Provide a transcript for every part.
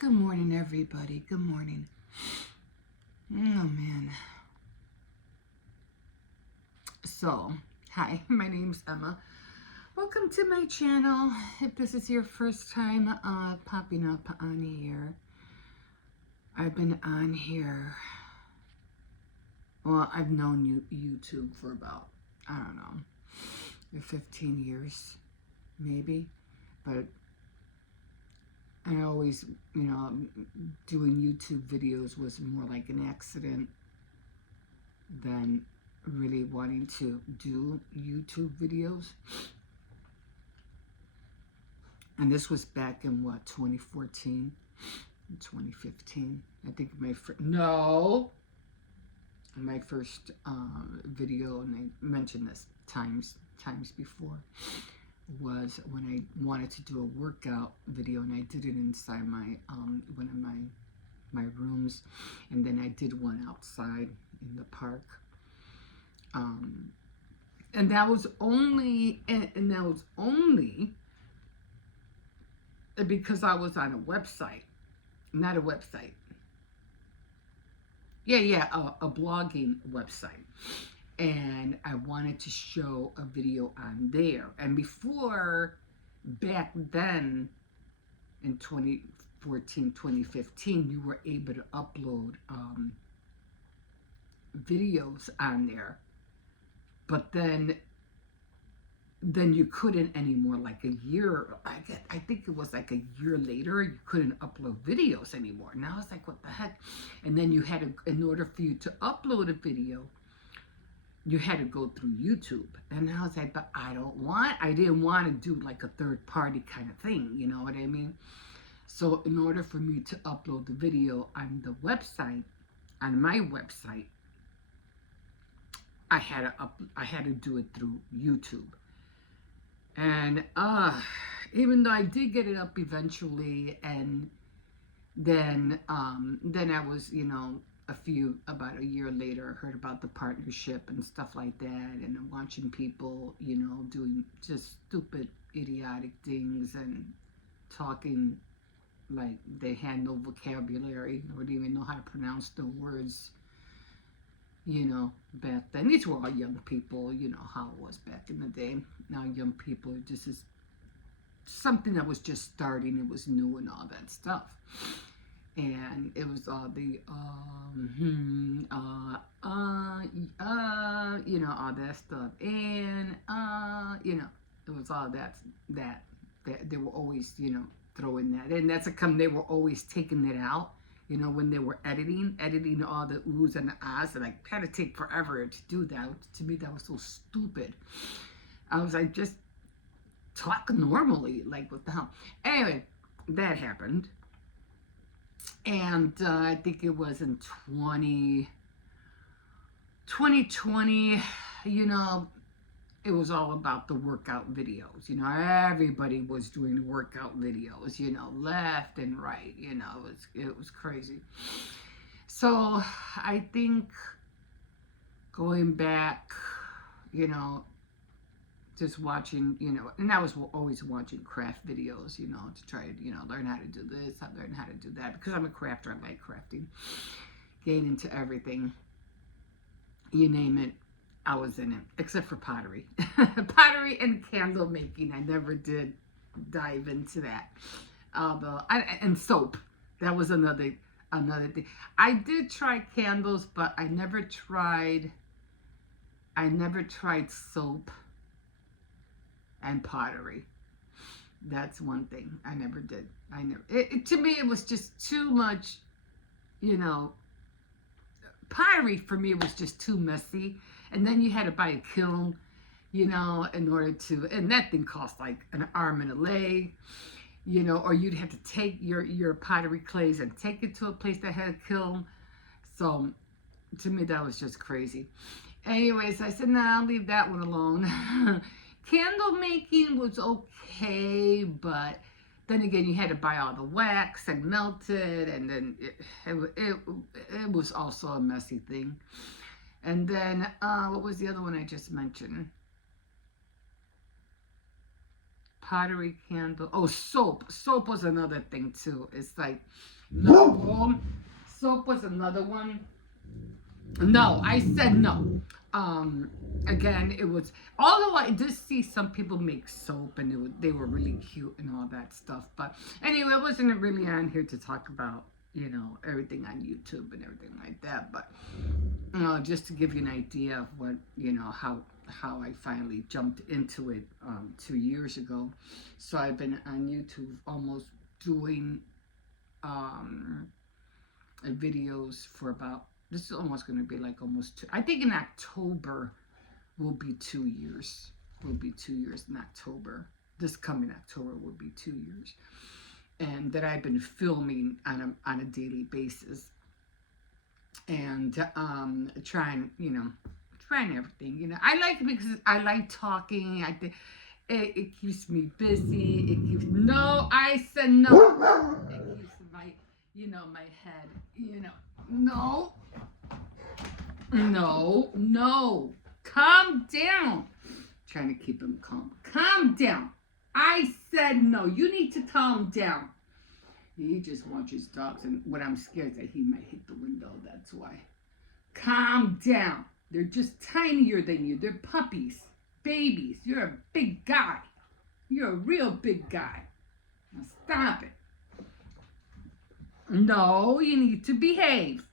Good morning, everybody. Good morning. Oh, man. So, hi, my name's Emma. Welcome to my channel. If this is your first time popping up on here, I've been on here. Well, I've known YouTube for about, I don't know, 15 years, maybe. But I always, doing YouTube videos was more like an accident than really wanting to do YouTube videos. And this was back in what, 2014, 2015. I think my first video, and I mentioned this times before, was when I wanted to do a workout video, and I did it inside my one of my rooms, and then I did one outside in the park, and that was only because I was on a website, not a website, a blogging website. And I wanted to show a video on there. And before, back then, in 2014, 2015, you were able to upload videos on there. But then you couldn't anymore. Like a year, I think it was like a year later, you couldn't upload videos anymore. And I was like, what the heck? And then you had to, in order for you to upload a video, you had to go through YouTube. And I was like, but I didn't want to do like a third party kind of thing, you know what I mean? So in order for me to upload the video on the website, on my website, I had to do it through YouTube. And even though I did get it up eventually, and then I was, about a year later, heard about the partnership and stuff like that, and watching people, doing just stupid, idiotic things and talking like they had no vocabulary or didn't even know how to pronounce the words, back then. These were all young people, how it was back in the day. Now young people, this is something that was just starting, it was new and all that stuff. And it was all the all that stuff, and it was all that they were always throwing that in. That's they were always taking it out, when they were editing all the oohs and the ahs, and I had to take forever to do that. To me, that was so stupid. I was like, just talk normally, like what the hell. Anyway, that happened. And I think it was in 2020, it was all about the workout videos. Everybody was doing workout videos, left and right, it was crazy. So I think going back, just watching, and I was always watching craft videos, to try to, learn how to do this, learn how to do that, because I'm a crafter. I like crafting, getting into everything, you name it, I was in it, except for pottery. Pottery and candle making, I never did dive into that. Although, and soap, that was another thing. I did try candles, but I never tried soap and pottery. That's one thing I never did. To me, it was just too much, pottery for me was just too messy. And then you had to buy a kiln, in order to, and that thing cost like an arm and a leg, or you'd have to take your pottery clays and take it to a place that had a kiln. So to me, that was just crazy. Anyways, I said, nah, I'll leave that one alone. Candle making was okay, but then again, you had to buy all the wax and melt it, and then it was also a messy thing. And then, what was the other one I just mentioned? pottery candle. Oh, soap. Soap was another thing too. It's like, no, soap was another one. No, I said no. Again, it was, although I did see some people make soap and they were really cute and all that stuff. But anyway, I wasn't really on here to talk about, everything on YouTube and everything like that. But, just to give you an idea of what, how I finally jumped into it 2 years ago. So I've been on YouTube almost doing videos for about, this is almost going to be like almost two. I think in October will be 2 years. Will be 2 years in October. This coming October will be 2 years. And that I've been filming on a daily basis. And trying everything. I like it because I like talking. I think it keeps me busy. It keeps, no, I said no. It keeps my, my head, no. No. Calm down. Trying to keep him calm. Calm down. I said no. You need to calm down. He just watches dogs, and what I'm scared that he might hit the window. That's why. Calm down. They're just tinier than you. They're puppies, babies. You're a big guy. You're a real big guy. Now stop it. No, you need to behave.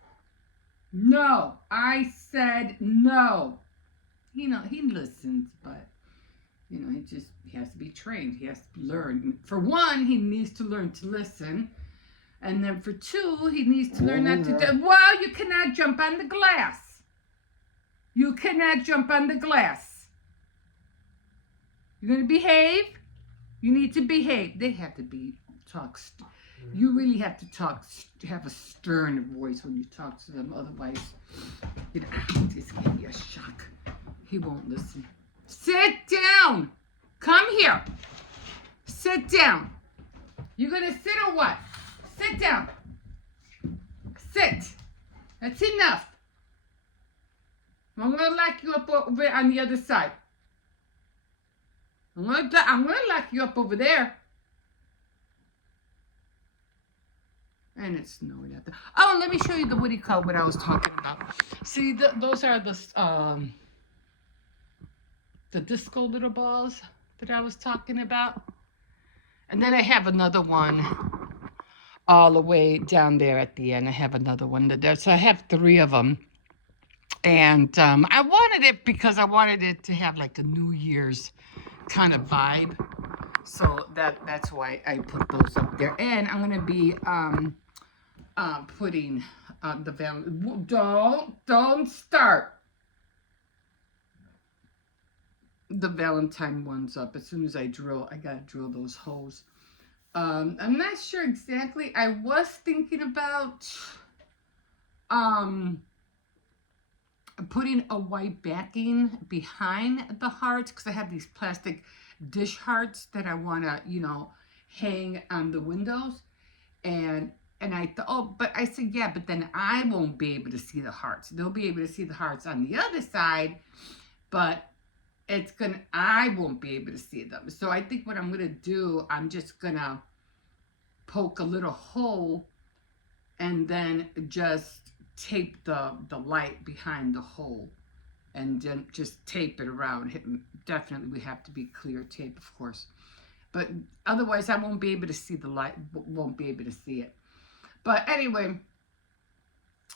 No, I said no. He listens, but, he has to be trained. He has to learn. For one, he needs to learn to listen. And then for two, he needs to learn not to do, well, you cannot jump on the glass. You cannot jump on the glass. You're going to behave? You need to behave. They have to be you really have to have a stern voice when you talk to them. Otherwise, this gave me a shock. He won't listen. Sit down. Come here. Sit down. You're going to sit or what? Sit down. Sit. That's enough. I'm going to lock you up over on the other side. I'm going to lock you up over there. And it's snowing out there. Oh, let me show you what I was talking about. See, those are the disco little balls that I was talking about. And then I have another one all the way down there at the end. I have another one there. So I have 3 of them. And I wanted it because I wanted it to have like a New Year's kind of vibe. So that's why I put those up there. And I'm going to be putting don't start the Valentine ones up. As soon as I gotta drill those holes. I'm not sure exactly. I was thinking about putting a white backing behind the hearts, because I have these plastic dish hearts that I want to, hang on the windows. And I thought, but I said, yeah, but then I won't be able to see the hearts. They'll be able to see the hearts on the other side, but I won't be able to see them. So I think what I'm going to do, I'm just going to poke a little hole and then just tape the light behind the hole and then just tape it around. Definitely we have to be clear tape, of course. But otherwise I won't be able to see the light, won't be able to see it. But anyway,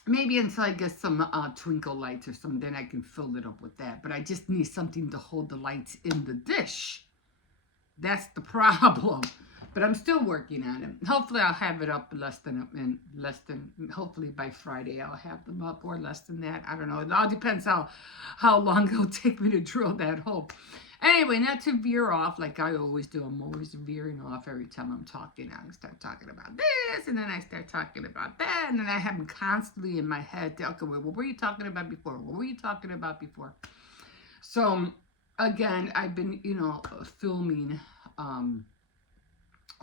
maybe until I get some twinkle lights or something, then I can fill it up with that. But I just need something to hold the lights in the dish. That's the problem. But I'm still working on it. Hopefully I'll have it up hopefully by Friday I'll have them up, or less than that. I don't know. It all depends how long it'll take me to drill that hole. Anyway, not to veer off like I always do. I'm always veering off every time I'm talking. I start talking about this, and then I start talking about that, and then I have them constantly in my head. Okay, wait, what were you talking about before? What were you talking about before? So, again, I've been, filming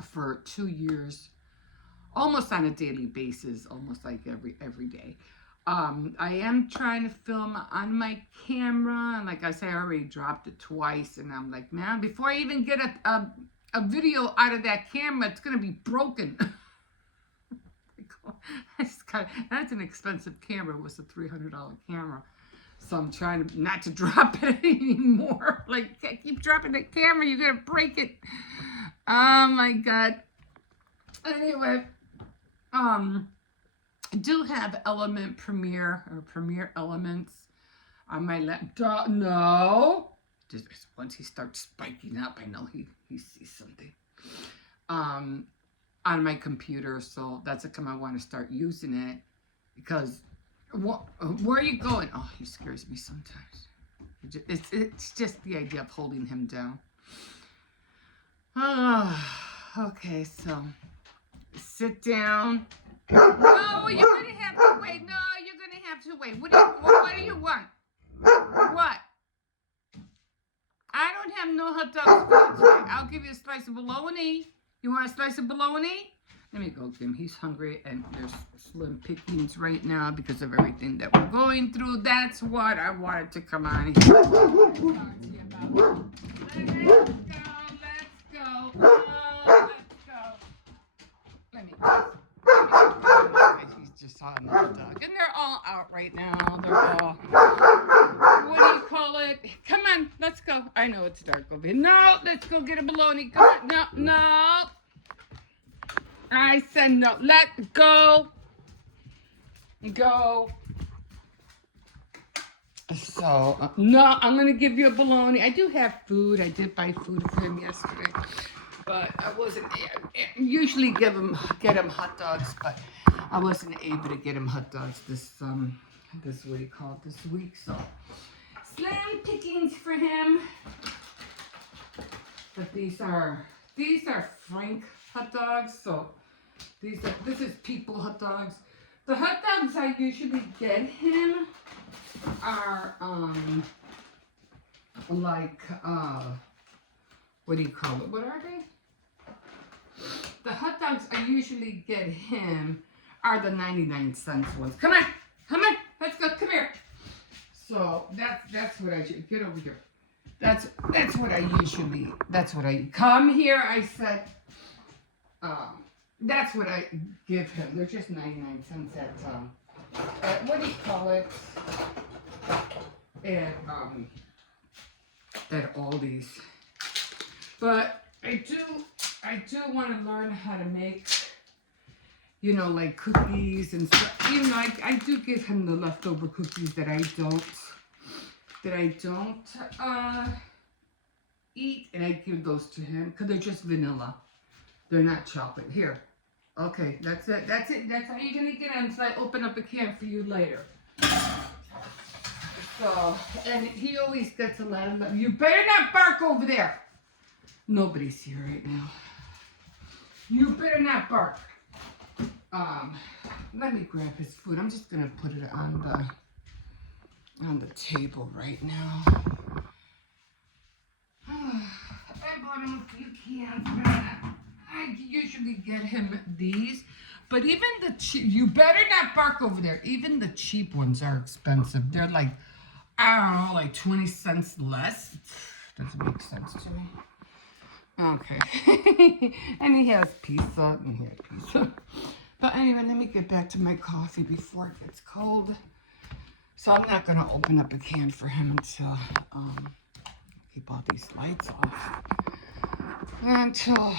for 2 years, almost on a daily basis, almost like every day. I am trying to film on my camera, and like I said, I already dropped it twice, and I'm like, man, before I even get a video out of that camera, it's going to be broken. That's an expensive camera. It was a $300 camera. So I'm trying to not to drop it anymore. Like, I keep dropping the camera, you're going to break it. Oh my God. Anyway, I do have Element Premiere or Premiere Elements on my laptop. No. Just once he starts spiking up, I know he sees something. On my computer, so that's how come I want to start using it, because where are you going? Oh, he scares me sometimes. It's just the idea of holding him down. Okay, so sit down. No, you're gonna have to wait. No, you're gonna have to wait. What do you want? What? I don't have no hot dogs for you today. I'll give you a slice of bologna. You want a slice of bologna? Let me go get him. He's hungry, and there's slim pickings right now because of everything that we're going through. That's what I wanted to come on here. Let's go. Let me he's just on the hot dog. And they're all out right now. They're all, what do you call it? Come on, let's go. I know it's dark over here. No, let's go get a bologna. Come on. No. I said no. Let go. Go. So, no, I'm going to give you a bologna. I do have food. I did buy food for him yesterday. But I wasn't, usually get him hot dogs, but I wasn't able to get him hot dogs this what do you call it, this week. So, slim pickings for him. But these are Frank hot dogs. So, this is people hot dogs. The hot dogs I usually get him are like what do you call it? What are they? The hot dogs I usually get him are the 99-cent ones. Come on, let's go. Come here. So that's what I do. Get over here. That's what I usually. That's what I come here. I said. That's what I give him. They're just 99 cents at what do you call it? At Aldi's. But I do want to learn how to make, like cookies and stuff. Even though I do give him the leftover cookies that I don't eat, and I give those to him because they're just vanilla. They're not chocolate. Here. Okay, that's it. That's how you're gonna get them until I open up a can for you later. So, and he always gets a lot of love. You better not bark over there. Nobody's here right now. You better not bark. Let me grab his food. I'm just gonna put it on the table right now. I bought him a few cans. I usually get him these, but even the cheap, you better not bark over there. Even the cheap ones are expensive. They're like, I don't know, like 20 cents less. Doesn't make sense to me. Okay. And he has pizza, But anyway, let me get back to my coffee before it gets cold. So I'm not gonna open up a can for him until keep all these lights off. Until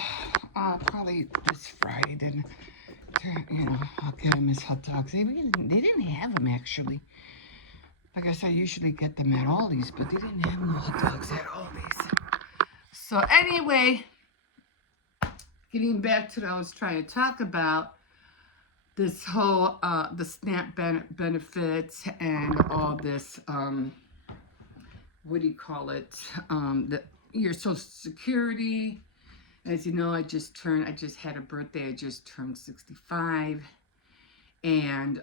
probably this Friday, then I'll get him his hot dogs. They didn't have them actually. Like I said, I usually get them at Aldi's, but they didn't have no hot dogs at Aldi's. So anyway, getting back to what I was trying to talk about, this whole the SNAP benefits and all this what do you call it? Your Social Security. As you know, I just had a birthday. I just turned 65. And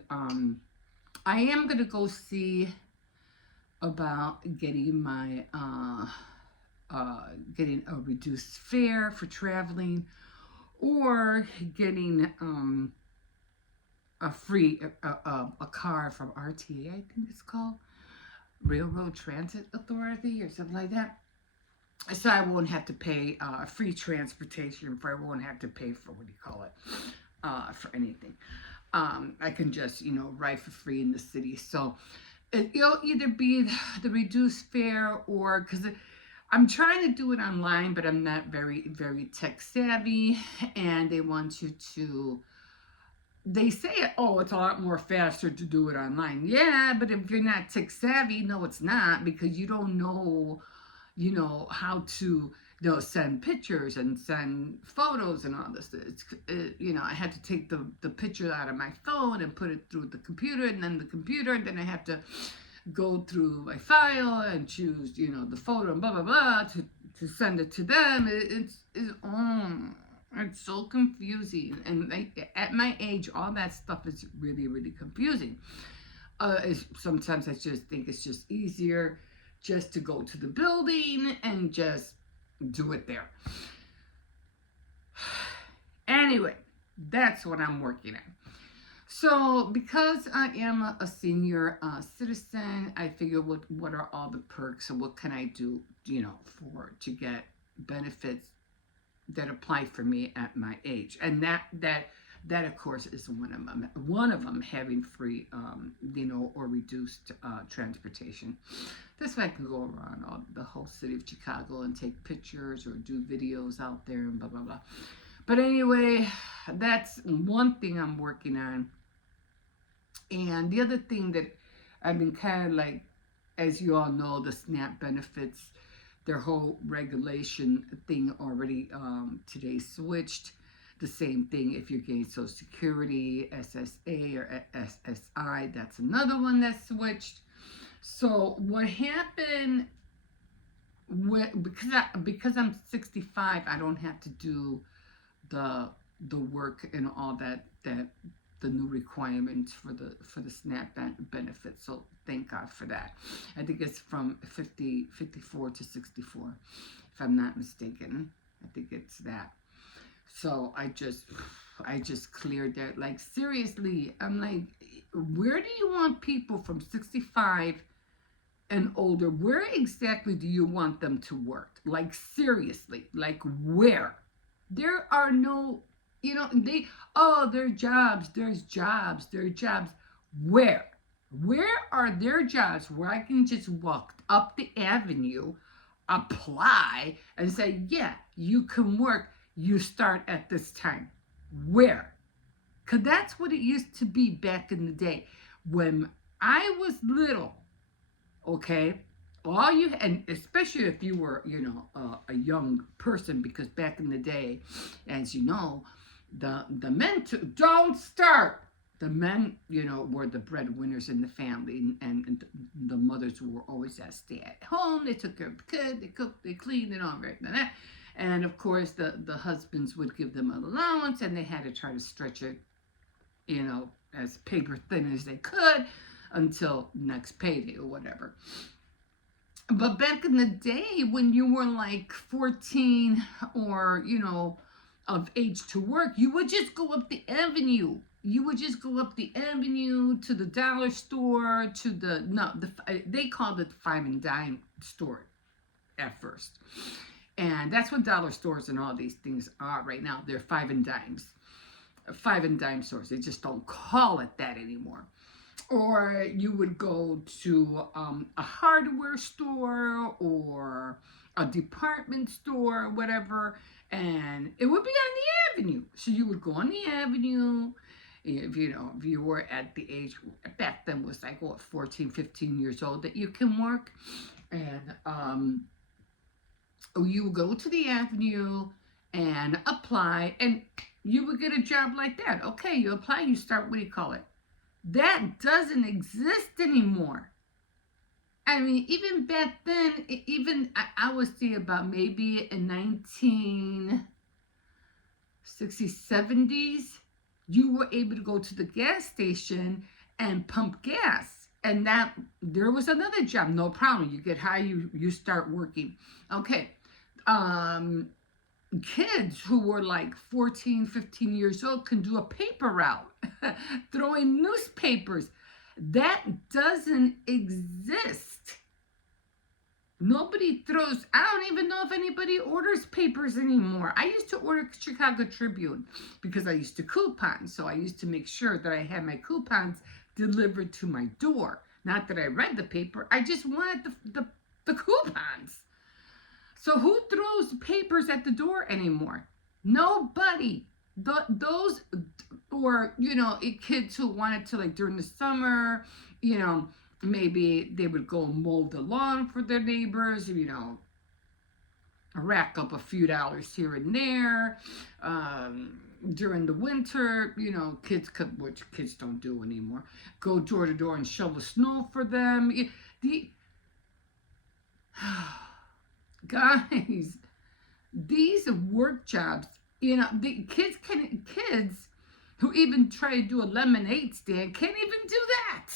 I am going to go see about getting my, getting a reduced fare for traveling, or getting a free, a car from RTA, I think it's called, Railroad Transit Authority or something like that. So I won't have to pay free transportation, for I won't have to pay for, what do you call it, for anything. I can just, ride for free in the city. So it'll either be the reduced fare, or because I'm trying to do it online, but I'm not very, very tech savvy, and they want you to. They say, oh, it's a lot more faster to do it online. Yeah, but if you're not tech savvy, no, it's not, because you don't know, how to, send pictures and send photos and all this. I had to take the picture out of my phone and put it through the computer, and then the computer, and then I have to go through my file and choose, the photo and blah, blah, blah, to send it to them. It's so confusing. And at my age, all that stuff is really, really confusing. Sometimes I just think it's just easier just to go to the building and just do it there. Anyway, that's what I'm working on. So because I am a senior citizen, I figure what are all the perks, and what can I do, to get benefits that apply for me at my age. And that of course is one of them, having free or reduced transportation. This way I can go around the whole city of Chicago and take pictures or do videos out there and blah blah blah. But anyway, that's one thing I'm working on. And the other thing that I've been kind of like, as you all know, the SNAP benefits, their whole regulation thing already today switched. The same thing if you're getting Social Security, SSA or SSI, that's another one that switched. So what happened, because I'm 65, I don't have to do the work and all that the new requirements for the SNAP benefits. So thank God for that. I think it's from 54 to 64, if I'm not mistaken. I think it's that. So I just cleared that. Like, seriously, I'm like, where do you want people from 65 and older? Where exactly do you want them to work? Like, seriously, like, where? There are no, their jobs, there's jobs. Where are their jobs where I can just walk up the avenue, apply, and say, yeah, you can work, you start at this time? Where? Because that's what it used to be back in the day when I was little. Okay, all you, and especially if you were, a young person, because back in the day, as you know, the men don't start. The men, were the breadwinners in the family, and the mothers were always at stay at home. They took care of the kid, they cooked, they cleaned, and all that. And of course, the husbands would give them an allowance, and they had to try to stretch it, as paper thin as they could until next payday or whatever. But back in the day, when you were like 14 or, of age to work, you would just go up the avenue. You would just go up the avenue to the dollar store, they called it the 5 and dime store at first. And that's what dollar stores and all these things are right now. They're 5 and dimes. 5 and dime stores. They just don't call it that anymore. Or you would go to a hardware store or a department store or whatever, and it would be on the avenue. So you would go on the avenue. If you were at the age, back then was like, 14, 15 years old, that you can work. And you would go to the avenue and apply, and you would get a job like that. Okay, you apply, you start, what do you call it? That doesn't exist anymore. I mean, even back then, I would say about maybe in 1960s, 70s, you were able to go to the gas station and pump gas. And that, there was another job, no problem. You get hired, you start working. Okay. Kids who were like 14, 15 years old can do a paper route, throwing newspapers. That doesn't exist. Nobody throws, I don't even know if anybody orders papers anymore. I used to order Chicago Tribune because I used to coupon. So I used to make sure that I had my coupons delivered to my door. Not that I read the paper, I just wanted the coupons. So who throws papers at the door anymore? Nobody. Those, or, kids who wanted to, like, during the summer, maybe they would go mow the lawn for their neighbors, rack up a few dollars here and there. During the winter, kids could, which kids don't do anymore, go door to door and shovel snow for them. Guys, these work jobs, the kids who even try to do a lemonade stand can't even do that.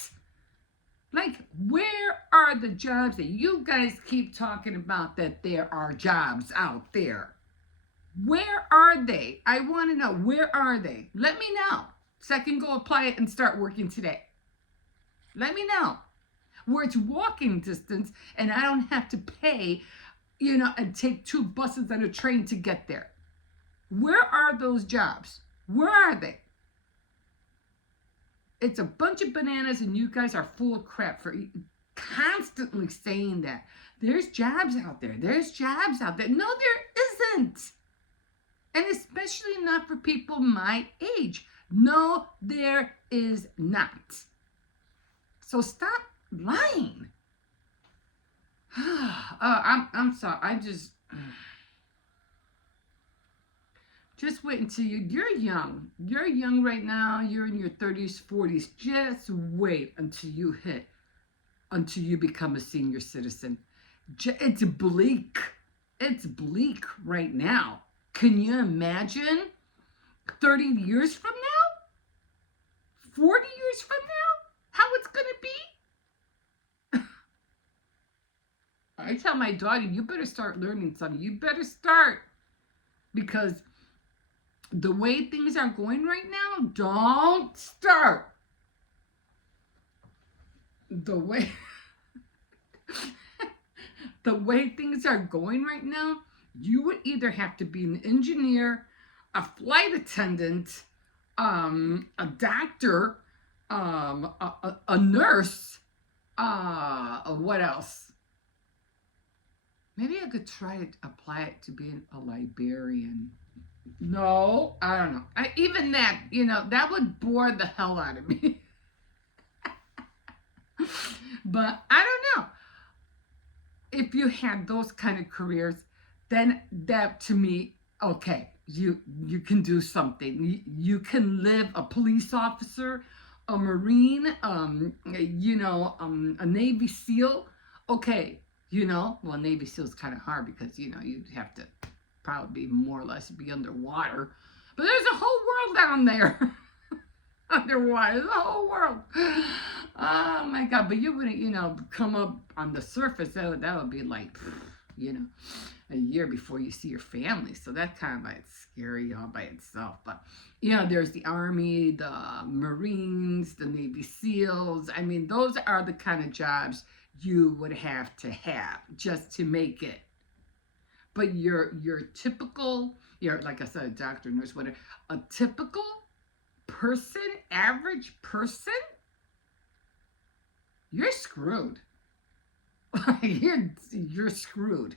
Like, where are the jobs that you guys keep talking about, that there are jobs out there? Where are they? I want to know, where are they? Let me know so I can go apply it and start working today. Let me know. Where it's walking distance and I don't have to pay, and take 2 buses and a train to get there. Where are those jobs? Where are they? It's a bunch of bananas and you guys are full of crap for constantly saying that. There's jobs out there. There's jobs out there. No, there isn't. And especially not for people my age. No, there is not. So stop lying. I'm sorry. Just wait until you're young. You're young right now. You're in your 30s, 40s. Just wait until you become a senior citizen. It's bleak. It's bleak right now. Can you imagine 30 years from now? 40 years from now? How it's going to be? I tell my daughter, you better start learning something. You better start. Because the way things are going right now, don't start. The way things are going right now, you would either have to be an engineer, a flight attendant, a doctor, a nurse, what else? Maybe I could try to apply it to being a librarian. No, I don't know. Even that, that would bore the hell out of me. But I don't know. If you had those kind of careers, then that, to me, okay, you can do something. You can live, a police officer, a Marine, a Navy SEAL. Okay, well, Navy SEAL is kind of hard because, you'd have to probably more or less be underwater. But there's a whole world down there. Underwater, there's a whole world. Oh my God, but you wouldn't, come up on the surface. That would be like, a year before you see your family. So that's kind of like scary all by itself. But, there's the Army, the Marines, the Navy SEALs. I mean, those are the kind of jobs you would have to have just to make it. But your typical, like I said, a doctor, nurse, whatever, a typical person, average person, you're screwed. you're screwed.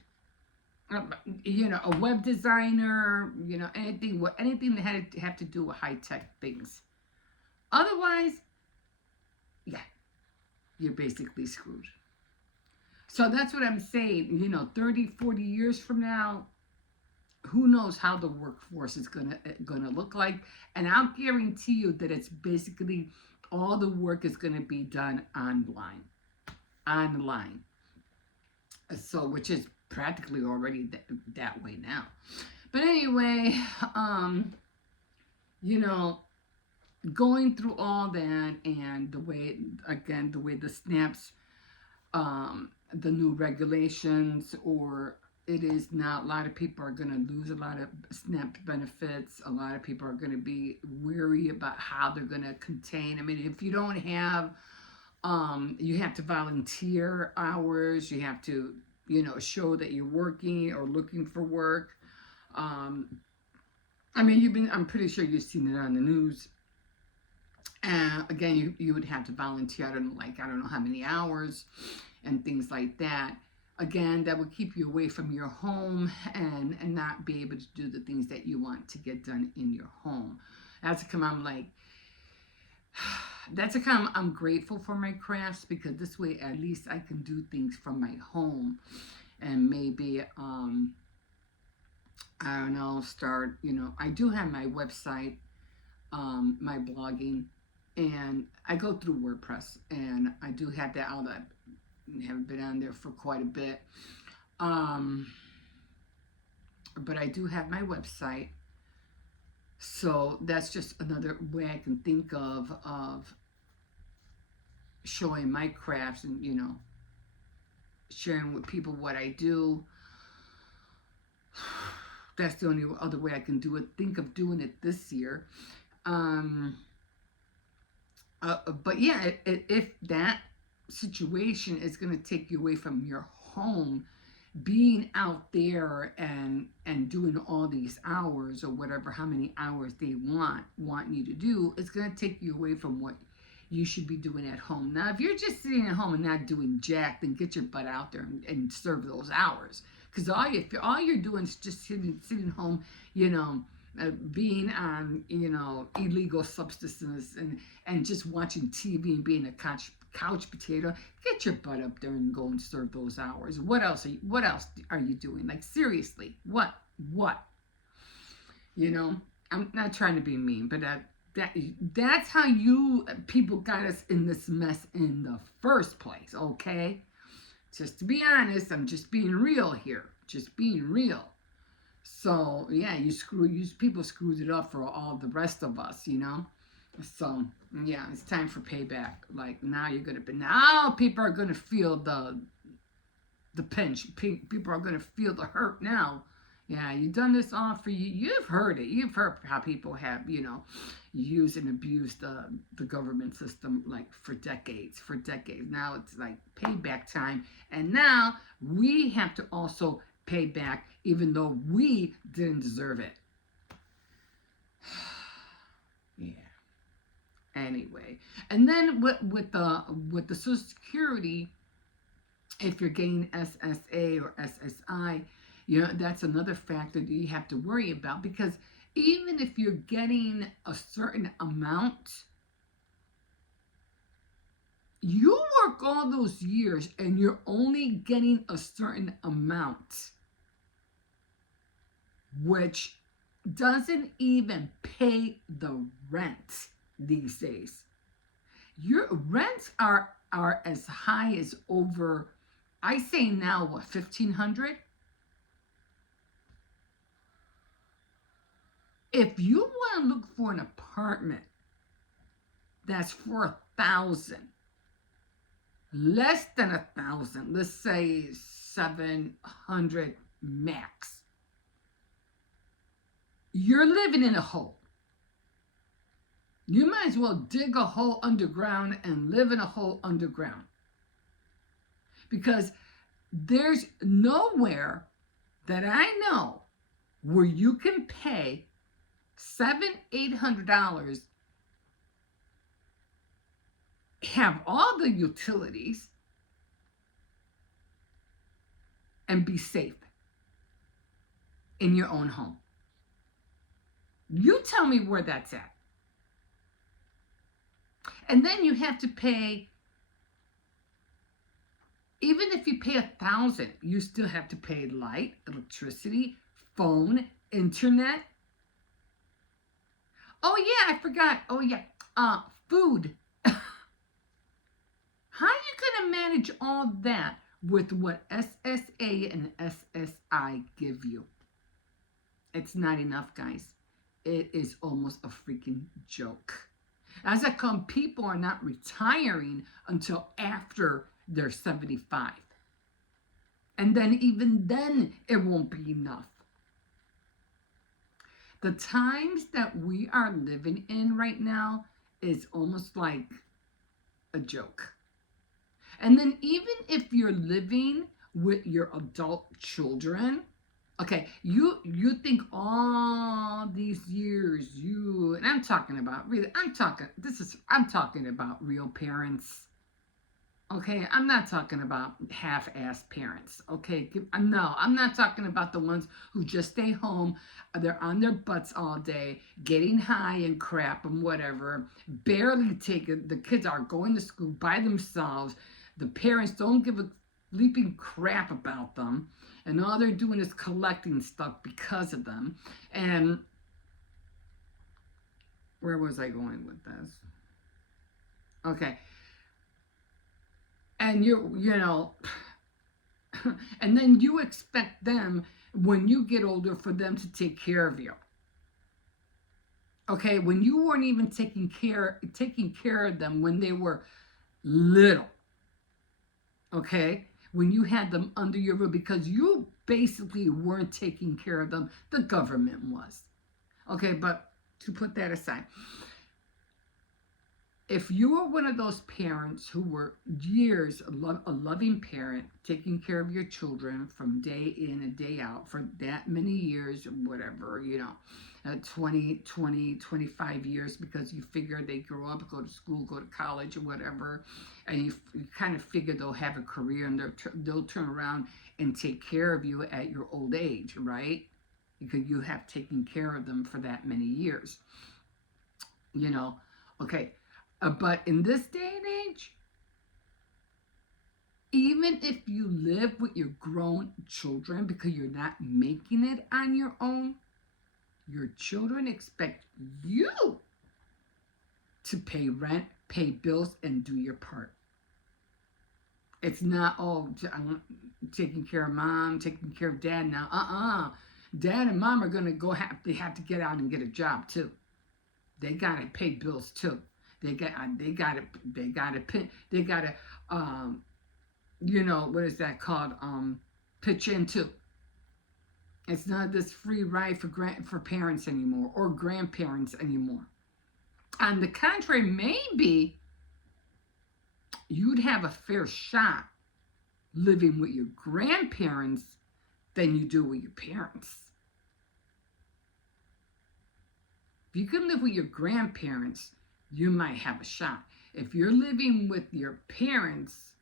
A web designer, anything that had to have to do with high-tech things. Otherwise, yeah, you're basically screwed. So that's what I'm saying. 30, 40 years from now, who knows how the workforce is gonna look like. And I'll guarantee you that it's basically all the work is gonna be done online. So, which is practically already that way now. But anyway, going through all that, and the way the SNAPs, the new regulations, or it is not, a lot of people are going to lose a lot of SNAP benefits. A lot of people are going to be weary about how they're going to contain. I mean, if you don't have, you have to volunteer hours, you have to show that you're working or looking for work. I mean, I'm pretty sure you've seen it on the news. Again, you would have to volunteer, I don't know how many hours and things like that. Again, that would keep you away from your home and not be able to do the things that you want to get done in your home. That's a come I'm like, that's a come I'm grateful for my crafts, because this way at least I can do things from my home, and maybe I don't know, start, I do have my website, my blogging, and I go through WordPress, and I do have that out. I haven't been on there for quite a bit. But I do have my website. So that's just another way I can think of showing my crafts and, sharing with people what I do. That's the only other way I can do it. Think of doing it this year. But yeah, if that situation is going to take you away from your home, being out there and doing all these hours or whatever, how many hours they want you to do, it's going to take you away from what you should be doing at home. Now, if you're just sitting at home and not doing jack, then get your butt out there and serve those hours. Because all you're doing is just sitting home, being on, illegal substances and just watching TV and being a couch potato, get your butt up there and go and serve those hours. What else are you doing? Like, seriously, what? I'm not trying to be mean, but that's how you people got us in this mess in the first place, okay? Just to be honest, I'm just being real here. Just being real. So, yeah, you people screwed it up for all the rest of us, So, yeah, it's time for payback. Like, now people are going to feel the pinch. People are going to feel the hurt now. Yeah, you've done this all for you. You've heard it. You've heard how people have, used and abused the government system, like, for decades. Now it's like payback time. And now we have to also pay back, even though we didn't deserve it. Yeah. Anyway, and then with the Social Security, if you're getting SSA or SSI, that's another factor that you have to worry about, because even if you're getting a certain amount, you work all those years and you're only getting a certain amount, which doesn't even pay the rent these days. Your rents are as high as over, I say now, what, $1,500? If you want to look for an apartment that's for $1,000, less than $1,000, let's say $700 max, you're living in a hole. You might as well dig a hole underground and live in a hole underground. Because there's nowhere that I know where you can pay $700-800, have all the utilities, and be safe in your own home. You tell me where that's at. And then you have to pay, even if you pay $1,000, you still have to pay light, electricity, phone, internet. Oh yeah, I forgot. Oh yeah, food. How are you gonna manage all that with what SSA and SSI give you? It's not enough, guys. It is almost a freaking joke. As I come, people are not retiring until after they're 75. And then even then, it won't be enough. The times that we are living in right now is almost like a joke. And then even if you're living with your adult children. Okay, you think all these years and I'm talking about really I'm talking about real parents. Okay, I'm not talking about half-assed parents. Okay, no, I'm not talking about the ones who just stay home. They're on their butts all day, getting high and crap and whatever. Barely taking the kids are going to school by themselves. The parents don't give a bleeping crap about them, and all they're doing is collecting stuff because of them. And where was I going with this? Okay, and you know, and then you expect them when you get older for them to take care of you. Okay, when you weren't even taking care of them when they were little. Okay, when you had them under your roof, because you basically weren't taking care of them, the government was. Okay, but to put that aside, if you were one of those parents who were years a loving parent, taking care of your children from day in and day out for that many years, whatever, 20, 25 years, because you figure they grow up, go to school, go to college or whatever, and you kind of figure they'll have a career and they'll turn around and take care of you at your old age, right? Because you have taken care of them for that many years. Okay. But in this day and age, even if you live with your grown children because you're not making it on your own, your children expect you to pay rent, pay bills, and do your part. It's not, I'm taking care of mom, taking care of dad now. Dad and mom are going to they have to get out and get a job too. They got to pay bills too. They got to what is that called? Pitch in too. It's not this free ride for parents anymore or grandparents anymore. On the contrary, maybe you'd have a fair shot living with your grandparents than you do with your parents. If you can live with your grandparents, you might have a shot. If you're living with your parents,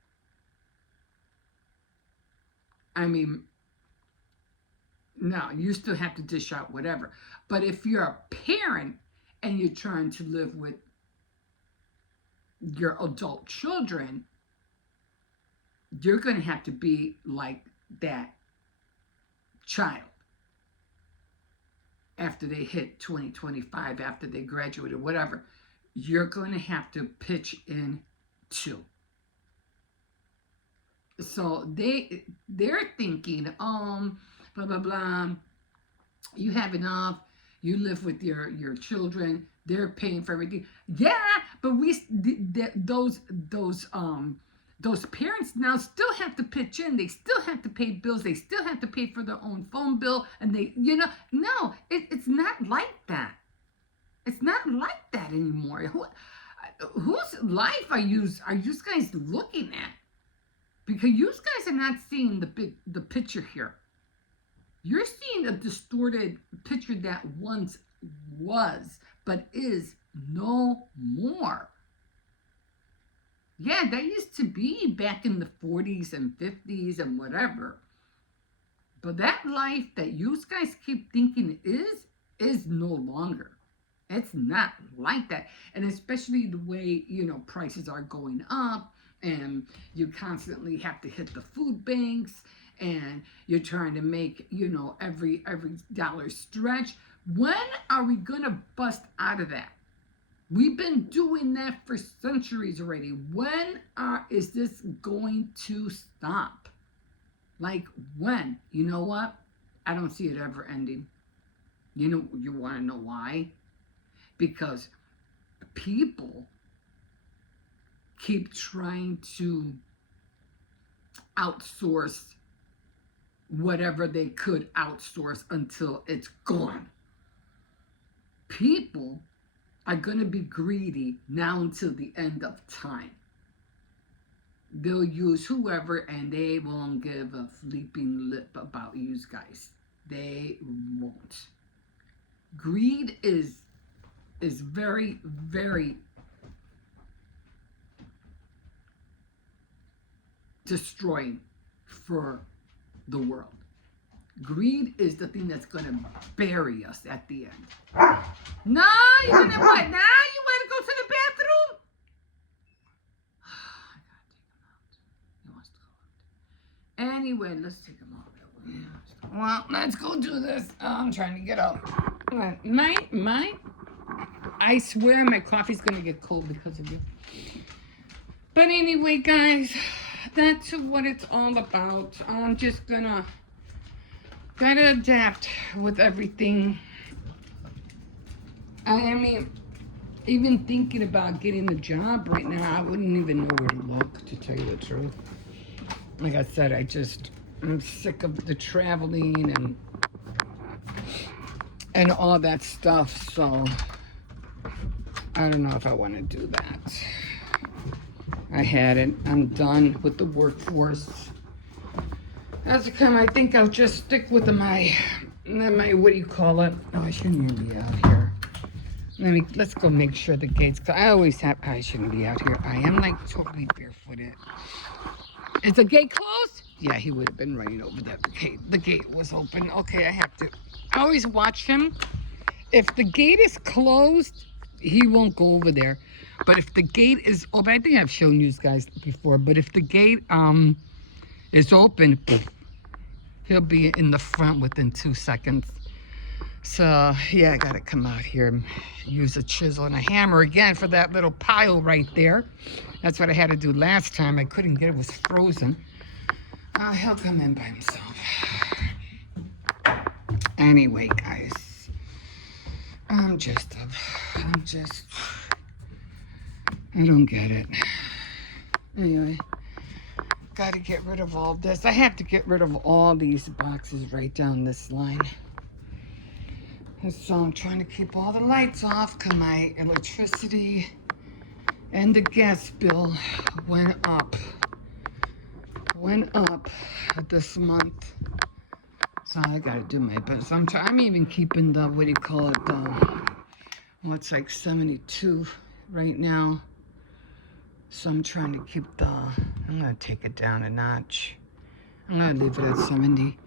no, you still have to dish out whatever. But if you're a parent and you're trying to live with your adult children, you're going to have to be like that child after they hit 20, 25, after they graduate or whatever. You're going to have to pitch in too. So they're thinking, blah blah blah. You have enough. You live with your children. They're paying for everything. Yeah, but those parents now still have to pitch in. They still have to pay bills. They still have to pay for their own phone bill. And no, it's not like that. It's not like that anymore. Whose life are you guys looking at? Because you guys are not seeing the picture here. You're seeing a distorted picture that once was, but is no more. Yeah, that used to be back in the 40s and 50s and whatever. But that life that you guys keep thinking is no longer. It's not like that. And especially the way, prices are going up and you constantly have to hit the food banks and you're trying to make, every dollar stretch. When are we going to bust out of that? We've been doing that for centuries already. When is this going to stop? Like when? You know what? I don't see it ever ending. You want to know why? Because people keep trying to outsource whatever they could outsource until it's gone. People are going to be greedy now until the end of time. They'll use whoever, and they won't give a flipping lip about you guys. They won't. Greed is very, very destroying for the world. Greed is the thing that's going to bury us at the end. No, you're going to what? Now you want to go to the bathroom? I got to take him out. He wants to go out. Anyway, let's take him out. Well, let's go do this. Oh, I'm trying to get up. I swear my coffee's going to get cold because of you. But anyway, guys, that's what it's all about. I'm just gotta adapt with everything. I mean, even thinking about getting a job right now, I wouldn't even know where to look, to tell you the truth. Like I said, I'm sick of the traveling and all that stuff, so I don't know if I want to do that. I had it. I'm done with the workforce. As it comes, I think I'll just stick with my, what do you call it? Oh, I shouldn't even be out here. Let's go make sure the gates, I shouldn't be out here. I am like totally barefooted. Is the gate closed? Yeah, he would have been running over there. Okay, the gate was open. Okay, I always watch him. If the gate is closed, he won't go over there. But if the gate is open, I think I've shown you guys before, but if the gate is open, he'll be in the front within 2 seconds. So, yeah, I gotta come out here and use a chisel and a hammer again for that little pile right there. That's what I had to do last time. I couldn't get it, was frozen. He'll come in by himself. Anyway, guys, I don't get it. Anyway, gotta get rid of all this. I have to get rid of all these boxes right down this line. And so I'm trying to keep all the lights off because my electricity and the gas bill went up this month. So I gotta do my best. I'm even keeping the, what do you call it, it's like 72 right now. So I'm trying to keep I'm gonna take it down a notch. I'm gonna leave it at 70.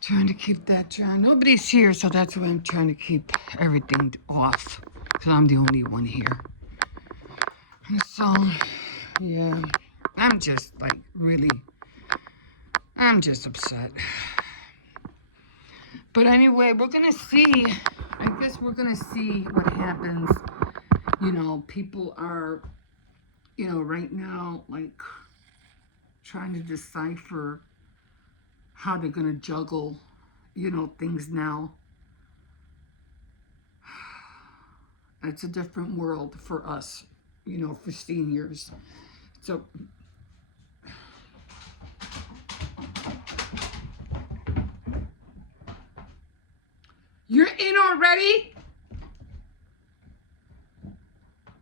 Trying to keep that down. Nobody's here, so that's why I'm trying to keep everything off. Because I'm the only one here. And so, yeah, I'm just upset. But anyway, we're gonna see. I guess we're gonna see what happens. People are, right now, like, trying to decipher how they're gonna juggle, things now. It's a different world for us, for seniors. So, you're in already?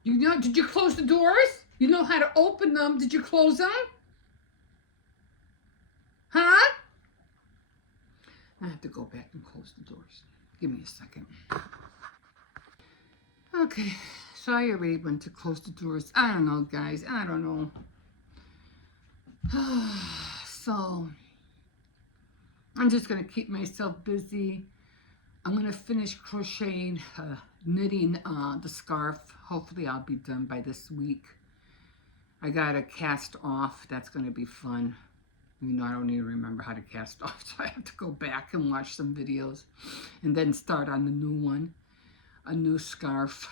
Did you close the doors? You know how to open them. Did you close them? Huh? I have to go back and close the doors. Give me a second. Okay, so I already went to close the doors. I don't know, guys. I don't know. So, I'm just going to keep myself busy. I'm going to finish crocheting, knitting the scarf. Hopefully I'll be done by this week. I got to cast off. That's going to be fun. I don't even remember how to cast off, so I have to go back and watch some videos and then start on the new one, a new scarf.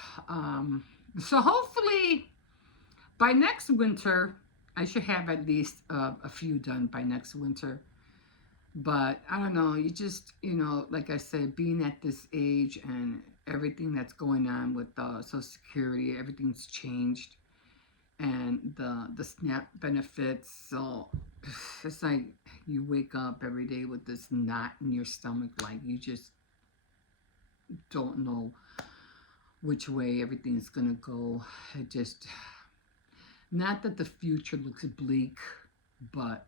So hopefully by next winter, I should have at least a few done by next winter. But I don't know, you just, like I said, being at this age and everything that's going on with Social Security, everything's changed. And the SNAP benefits, so it's like you wake up every day with this knot in your stomach, like you just don't know which way everything's gonna go. Not that the future looks bleak, but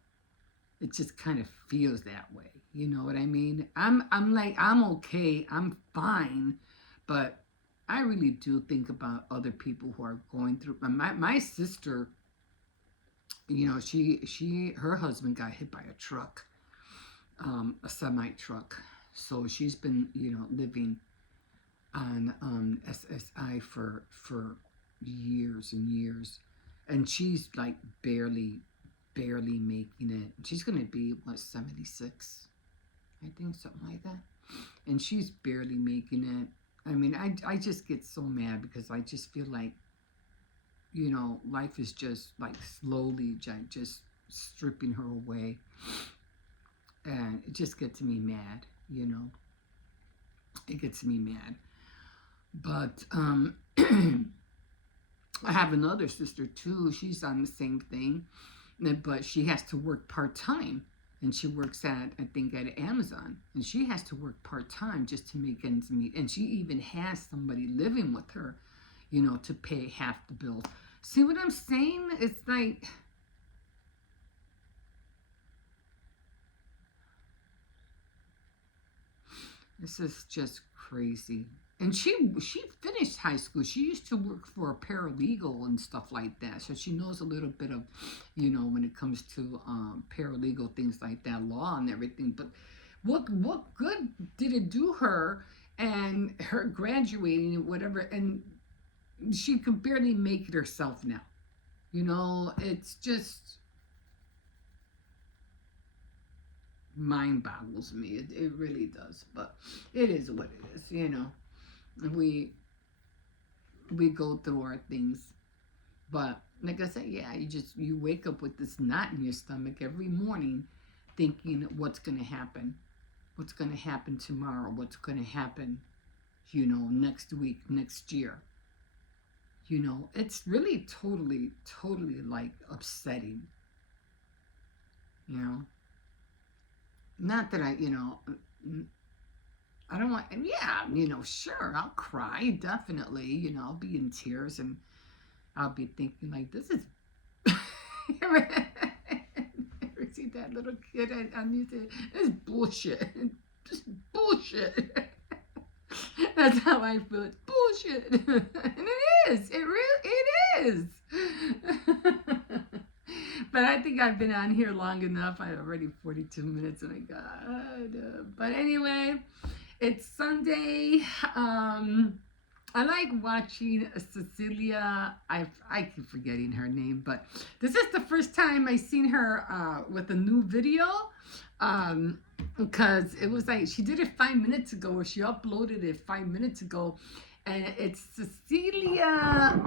it just kind of feels that way. You know what I mean? I'm like, I'm okay, I'm fine, but I really do think about other people who are going through. My sister, you know, her husband got hit by a truck, a semi truck. So she's been, you know, living on SSI for years and years, and she's like barely making it. She's gonna be what, 76, I think, something like that, and she's barely making it. I mean, I just get so mad because I just feel like, you know, life is just like slowly just stripping her away, and it just gets me mad, you know. It gets me mad. But I have another sister too. She's on the same thing, but she has to work part time, and she works at, I think, at Amazon, and she has to work part time just to make ends meet. And she even has somebody living with her, you know, to pay half the bills. See what I'm saying? It's like, this is just crazy. And she finished high school. She used to work for a paralegal and stuff like that. So she knows a little bit of, you know, when it comes to paralegal things like that, law and everything. But what good did it do her and her graduating and whatever? And she can barely make it herself now. You know, it's just mind boggles me. It really does. But it is what it is, you know. We go through our things, but like I said, yeah, you wake up with this knot in your stomach every morning, thinking what's going to happen tomorrow, what's going to happen, you know, next week, next year. You know, it's really totally like upsetting. You know, not that I, you know, I don't want, and yeah, you know, sure, I'll cry, definitely, you know, I'll be in tears, and I'll be thinking, like, this is, ever see that little kid on YouTube? It's bullshit, just bullshit. That's how I feel, it's bullshit, and it is. But I think I've been on here long enough. I'm already 42 minutes, oh my God. But anyway, it's Sunday. I like watching Cecilia. I keep forgetting her name, but this is the first time I seen her with a new video. Because it was like she did it 5 minutes ago, or she uploaded it 5 minutes ago, and it's Cecilia.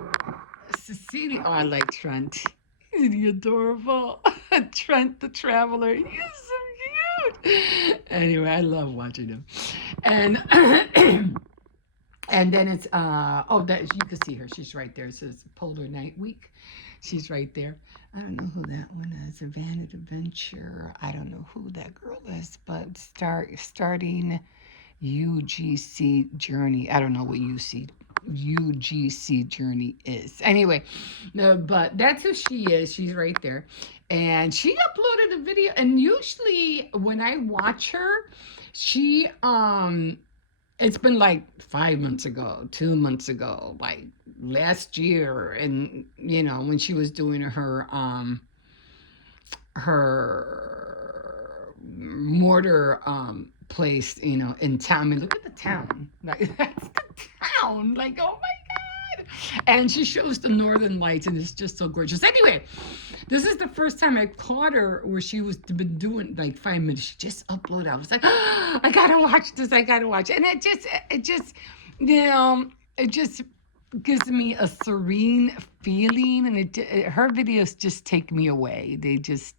Oh, I like Trent. Isn't he adorable? Trent the Traveler. He's so cute. Anyway, I love watching him. And and then it's that you can see her. She's right there. It says Polar Night Week. She's right there. I don't know who that one is. Advantage Adventure. I don't know who that girl is, but starting UGC Journey. I don't know what UGC Journey is. Anyway, no, but that's who she is. She's right there. And she uploaded a video, and usually when I watch her, she it's been like 5 months ago, 2 months ago, like last year, and you know, when she was doing her mortar place, you know, in town. I mean, look at the town. Like, that's the town. Like, oh my God. And she shows the northern lights, and it's just so gorgeous. Anyway, this is the first time I caught her where she was been doing like 5 minutes. She just uploaded. I was like, oh, I gotta watch this. I gotta watch it. And it just, you know, it just gives me a serene feeling, and her videos just take me away. They just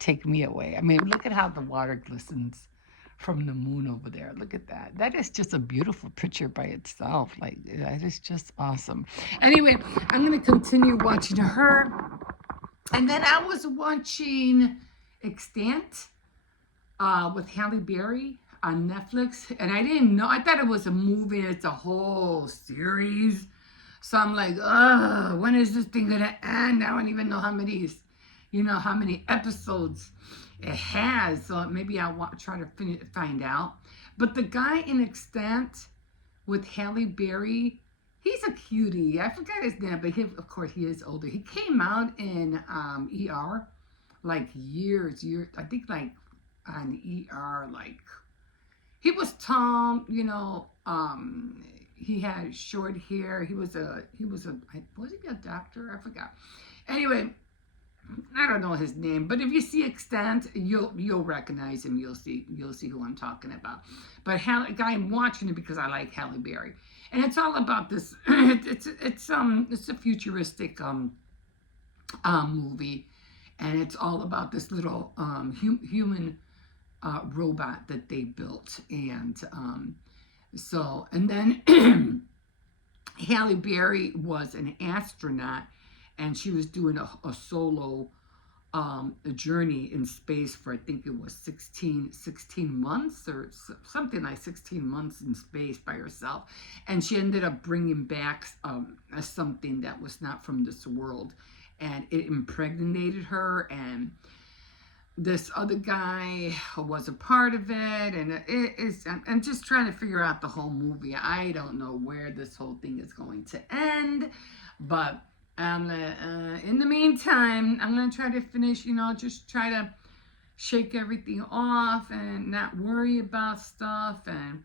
take me away. I mean, look at how the water glistens from the moon over there. Look at that. That is just a beautiful picture by itself. Like, that is just awesome. Anyway, I'm going to continue watching her. And then I was watching Extant with Halle Berry on Netflix. And I didn't know. I thought it was a movie. It's a whole series. So I'm like, ugh, when is this thing gonna end? I don't even know how many episodes it has. So maybe I'll try to find out. But the guy in Extent with Halle Berry, he's a cutie. I forgot his name, but of course he is older. He came out in ER like years. I think like on ER, like he was tall, he had short hair. Was he a doctor? I forgot. Anyway, I don't know his name, but if you see Extent, you'll recognize him. You'll see who I'm talking about. But I'm watching it because I like Halle Berry, and it's all about this. It's a futuristic movie, and it's all about this little human robot that they built, and and then Halle Berry was an astronaut, and she was doing a solo a journey in space for, I think it was 16 months or something, like 16 months in space by herself. And she ended up bringing back something that was not from this world, and it impregnated her, and this other guy was a part of it, and I'm just trying to figure out the whole movie. I don't know where this whole thing is going to end, but in the meantime, I'm going to try to finish, just try to shake everything off and not worry about stuff, and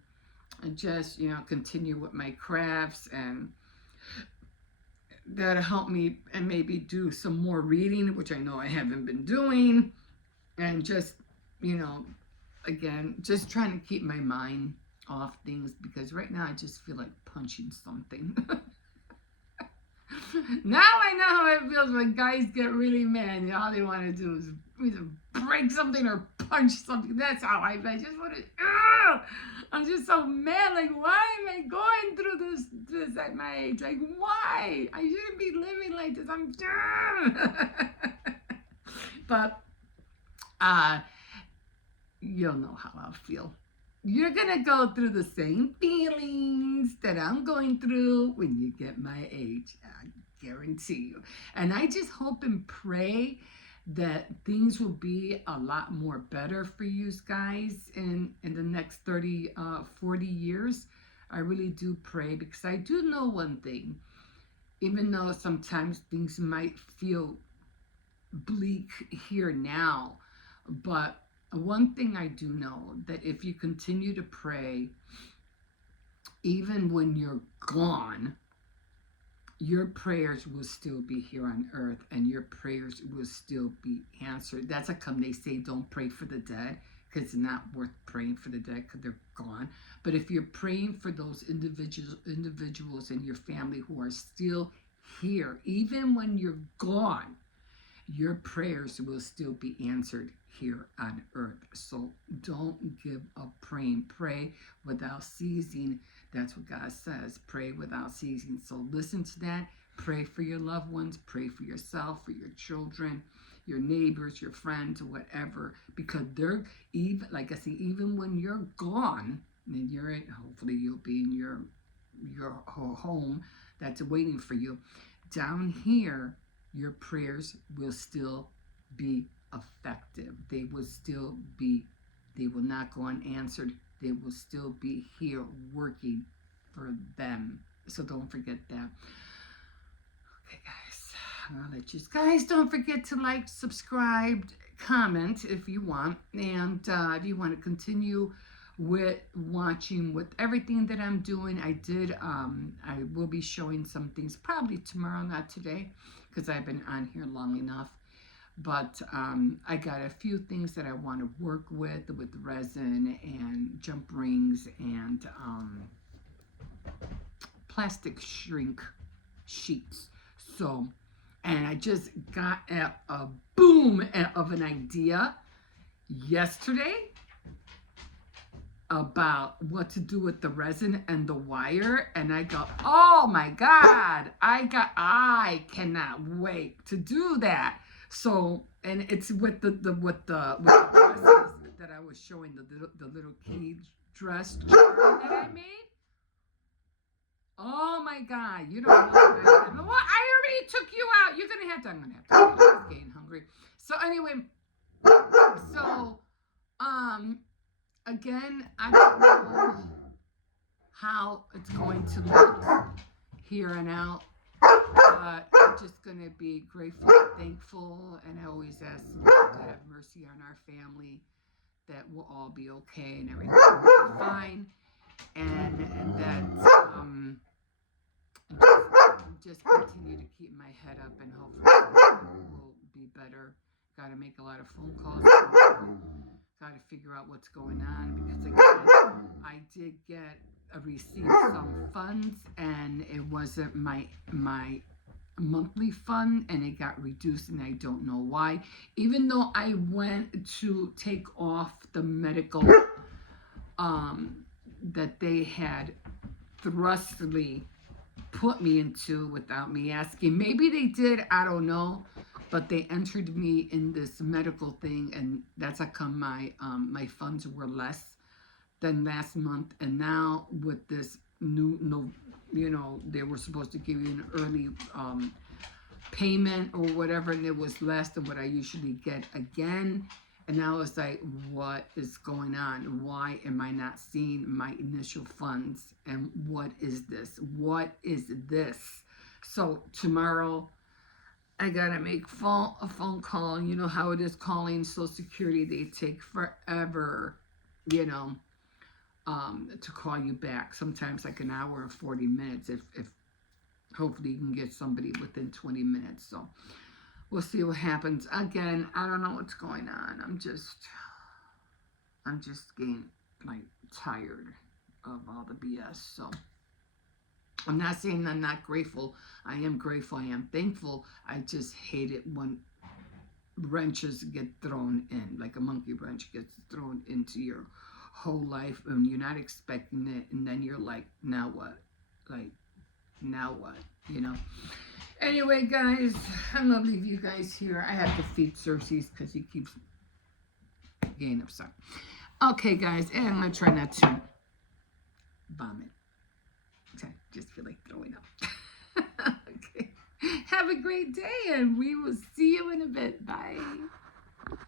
just, continue with my crafts, and that'll help me, and maybe do some more reading, which I know I haven't been doing, and just, again, just trying to keep my mind off things, because right now I just feel like punching something. Now I know how it feels when guys get really mad. All they want to do is either break something or punch something. That's how I just want to. I'm just so mad. Like, why am I going through this at my age? Like, why? I shouldn't be living like this. I'm but you'll know how I feel. You're gonna go through the same feelings that I'm going through when you get my age. I guarantee you. And I just hope and pray that things will be a lot more better for you guys in the next 30, 40 years. I really do pray, because I do know one thing. Even though sometimes things might feel bleak here now, but one thing I do know, that if you continue to pray, even when you're gone, your prayers will still be here on earth, and your prayers will still be answered. That's how come they say don't pray for the dead, because it's not worth praying for the dead, because they're gone. But if you're praying for those individuals in your family who are still here, even when you're gone, your prayers will still be answered here on earth. So don't give up praying. Pray without ceasing. That's what God says. Pray without ceasing. So listen to that. Pray for your loved ones. Pray for yourself, for your children, your neighbors, your friends, or whatever. Because they're, even, like I say, even when you're gone, and you're in, hopefully you'll be in your home that's waiting for you. Down here, your prayers will still be effective. They will not go unanswered. They will still be here working for them. So don't forget that. Okay, guys, I'll let you guys, don't forget to like, subscribe, comment if you want, and if you want to continue with watching with everything that I'm doing. I will be showing some things probably tomorrow, not today, because I've been on here long enough. But I got a few things that I want to work with resin and jump rings and plastic shrink sheets. So, and I just got a boom of an idea yesterday about what to do with the resin and the wire, and I go, oh my God, I cannot wait to do that. So, and it's with the dresses that I was showing, the little key dress that I made. Oh my God, you don't know what well, I already took you out. You're gonna have to. I'm gonna have to. I'm just getting hungry. So anyway, so again, I don't know how it's going to look here and out. But I'm just going to be grateful and thankful. And I always ask the Lord to have mercy on our family, that we'll all be okay and everything will be fine. And that just continue to keep my head up and hopefully it will be better. Got to make a lot of phone calls. Got to figure out what's going on because again, I did get receive some funds and it wasn't my monthly fund and it got reduced and I don't know why. Even though I went to take off the medical that they had thrustily put me into without me asking. Maybe they did, I don't know. But they entered me in this medical thing, and that's how come my funds were less than last month. And now with this new, they were supposed to give you an early payment or whatever, and it was less than what I usually get again. And now it's like, what is going on? Why am I not seeing my initial funds? And what is this? What is this? So tomorrow, I gotta make a phone call. You know how it is calling Social Security. They take forever, to call you back. Sometimes like an hour and 40 minutes if hopefully you can get somebody within 20 minutes. So we'll see what happens. Again, I don't know what's going on. I'm just getting like tired of all the BS. So I'm not saying I'm not grateful. I am grateful. I am thankful. I just hate it when wrenches get thrown in, like a monkey wrench gets thrown into your whole life and you're not expecting it. And then you're like, now what? Like, now what? Anyway, guys, I'm going to leave you guys here. I have to feed Cersei because he keeps getting upset. Okay, guys, and I'm going to try not to vomit. I just feel like throwing up. Okay. Have a great day, and we will see you in a bit. Bye.